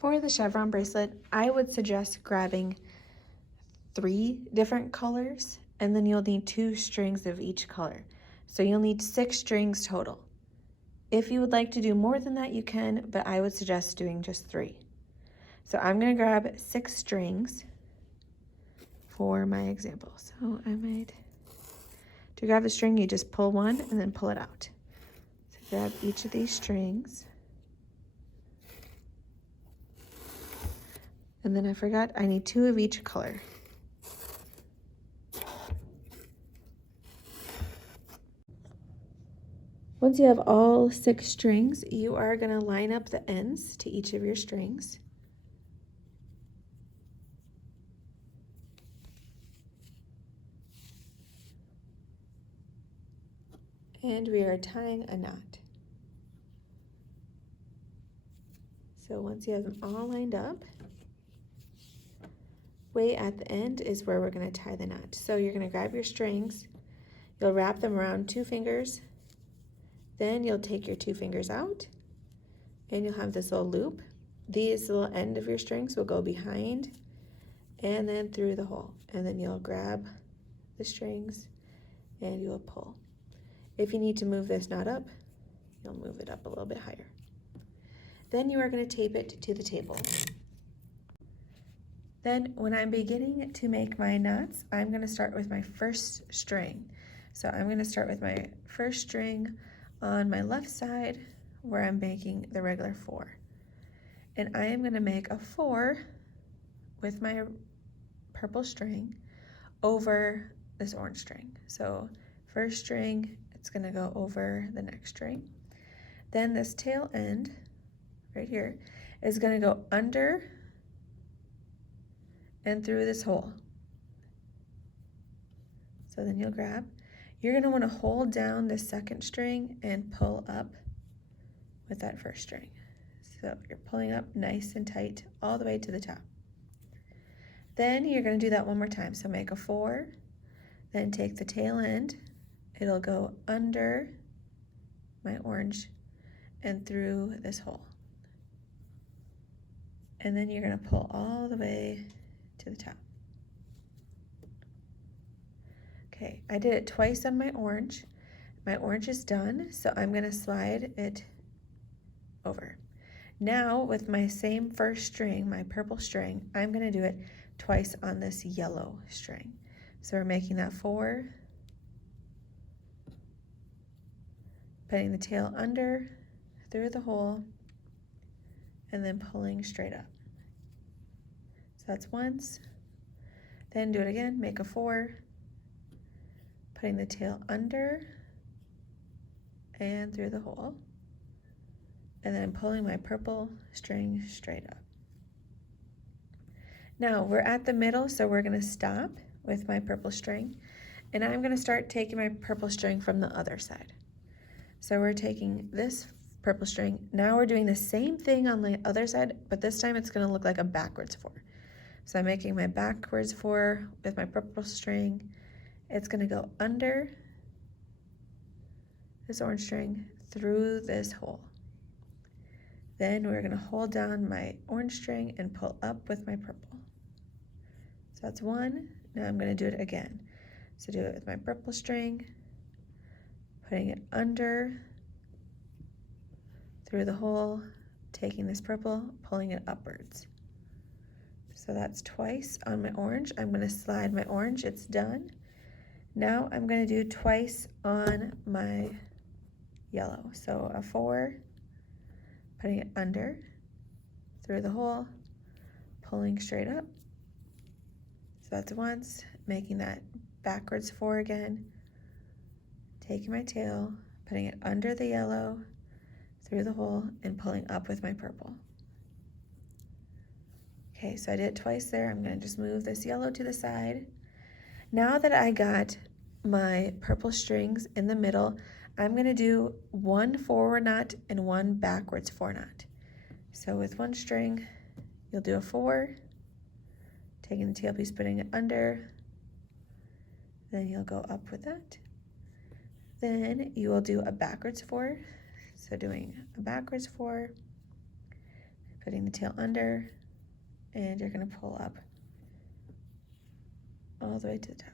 For the chevron bracelet, I would suggest grabbing 3 different colors, and then you'll need 2 strings of each color. So you'll need 6 strings total. If you would like to do more than that, you can, but I would suggest doing just 3. So I'm going to grab 6 strings for my example. So to grab the string, you just pull one and then pull it out. So grab each of these strings. And then I forgot, I need 2 of each color. Once you have all 6 strings, you are going to line up the ends to each of your strings. And we are tying a knot. So once you have them all lined up, way at the end is where we're going to tie the knot. So you're going to grab your strings, you'll wrap them around 2 fingers, then you'll take your 2 fingers out, and you'll have this little loop. These little end of your strings will go behind and then through the hole. And then you'll grab the strings and you'll pull. If you need to move this knot up, you'll move it up a little bit higher. Then you are going to tape it to the table. Then when I'm beginning to make my knots, I'm going to start with my first string. So I'm going to start with my first string on my left side where I'm making the regular 4. And I am going to make a 4 with my purple string over this orange string. So first string, it's going to go over the next string. Then this tail end right here is going to go under and through this hole. So then you're going to want to hold down the second string and pull up with that first string. So you're pulling up nice and tight all the way to the top. Then you're going to do that one more time. So make a 4, then take the tail end. It'll go under my orange and through this hole. And then you're going to pull all the way to the top. Okay, I did it twice on my orange. My orange is done, so I'm going to slide it over. Now with my same first string, my purple string, I'm going to do it twice on this yellow string. So we're making that 4, putting the tail under through the hole, and then pulling straight up. So that's once. Then do it again, make a 4, putting the tail under and through the hole, and then I'm pulling my purple string straight up. Now we're at the middle, so we're going to stop with my purple string, and I'm going to start taking my purple string from the other side. So we're taking this purple string. Now we're doing the same thing on the other side, but this time it's going to look like a backwards 4. So I'm making my backwards 4 with my purple string. It's going to go under this orange string through this hole. Then we're going to hold down my orange string and pull up with my purple. So that's 1. Now I'm going to do it again. So do it with my purple string, putting it under, through the hole, taking this purple, pulling it upwards. So that's twice on my orange. I'm going to slide my orange, it's done. Now I'm going to do twice on my yellow. So a 4, putting it under, through the hole, pulling straight up. So that's once, making that backwards 4 again, taking my tail, putting it under the yellow, through the hole, and pulling up with my purple. Okay, so I did it twice there. I'm going to just move this yellow to the side. Now that I got my purple strings in the middle, I'm going to do 1 forward knot and 1 backwards 4 knot. So with 1 string, you'll do a 4, taking the tail piece, putting it under, then you'll go up with that. Then you will do a backwards 4, so doing a backwards 4, putting the tail under, and you're going to pull up all the way to the top.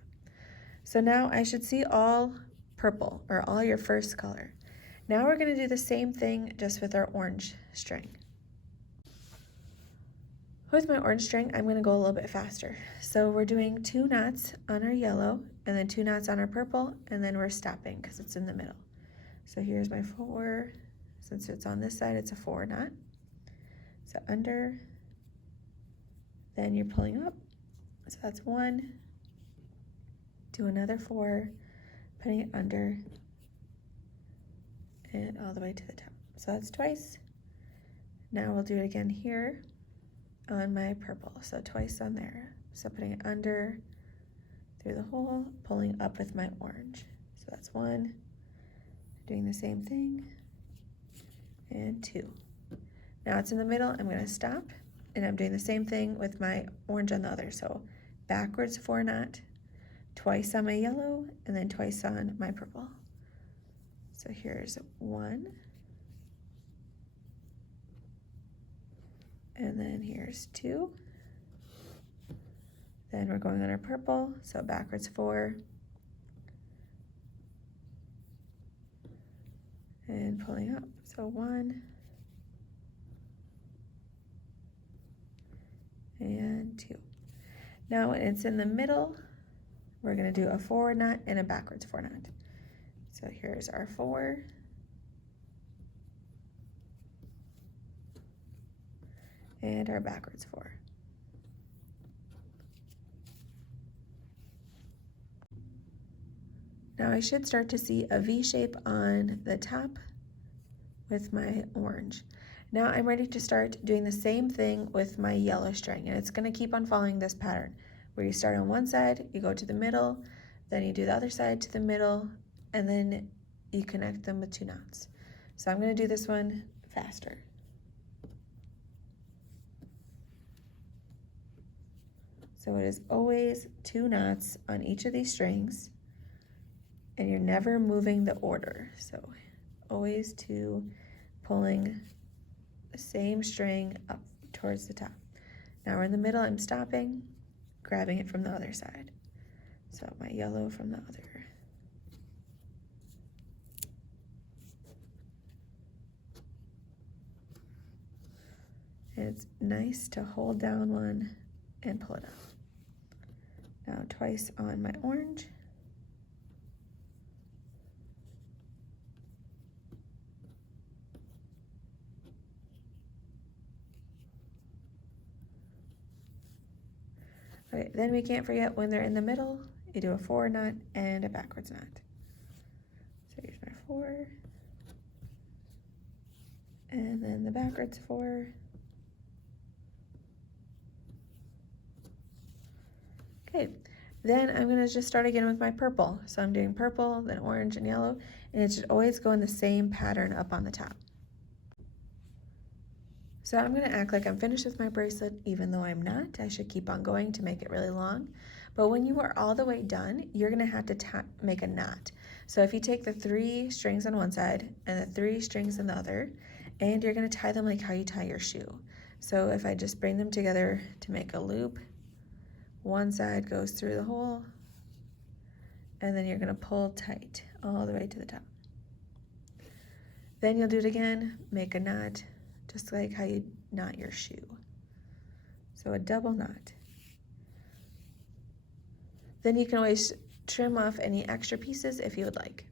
So now I should see all purple, or all your first color. Now we're going to do the same thing just with our orange string. With my orange string, I'm going to go a little bit faster. So we're doing 2 knots on our yellow, and then 2 knots on our purple, and then we're stopping because it's in the middle. So here's my 4. Since it's on this side, it's a 4 knot. So under, then you're pulling up. So that's 1. Do another 4, putting it under, and all the way to the top. So that's twice. Now we'll do it again here on my purple. So twice on there. So putting it under, through the hole, pulling up with my orange. So that's 1. Doing the same thing, and 2. Now it's in the middle, I'm going to stop, and I'm doing the same thing with my orange on the other. So backwards 4 knot, twice on my yellow, and then twice on my purple. So here's 1, and then here's 2. Then we're going on our purple, so backwards 4, and pulling up. So 1, and 2. Now when it's in the middle, we're going to do a forward knot and a backwards 4 knot. So here's our 4, and our backwards 4. Now I should start to see a V shape on the top with my orange. Now I'm ready to start doing the same thing with my yellow string, and it's going to keep on following this pattern where you start on one side, you go to the middle, then you do the other side to the middle, and then you connect them with 2 knots. So I'm going to do this one faster. So it is always 2 knots on each of these strings, and you're never moving the order. So always 2, pulling the same string up towards the top. Now we're in the middle, I'm stopping, grabbing it from the other side. So my yellow from the other. And it's nice to hold down one and pull it up. Now twice on my orange. Okay, then we can't forget when they're in the middle, you do a forward knot and a backwards knot. So here's my 4, and then the backwards 4. Okay, then I'm going to just start again with my purple. So I'm doing purple, then orange and yellow, and it should always go in the same pattern up on the top. So I'm going to act like I'm finished with my bracelet, even though I'm not. I should keep on going to make it really long. But when you are all the way done, you're going to have to make a knot. So if you take the 3 strings on one side and the 3 strings on the other, and you're going to tie them like how you tie your shoe. So if I just bring them together to make a loop, one side goes through the hole, and then you're going to pull tight all the way to the top. Then you'll do it again, make a knot, just like how you knot your shoe. So a double knot. Then you can always trim off any extra pieces if you would like.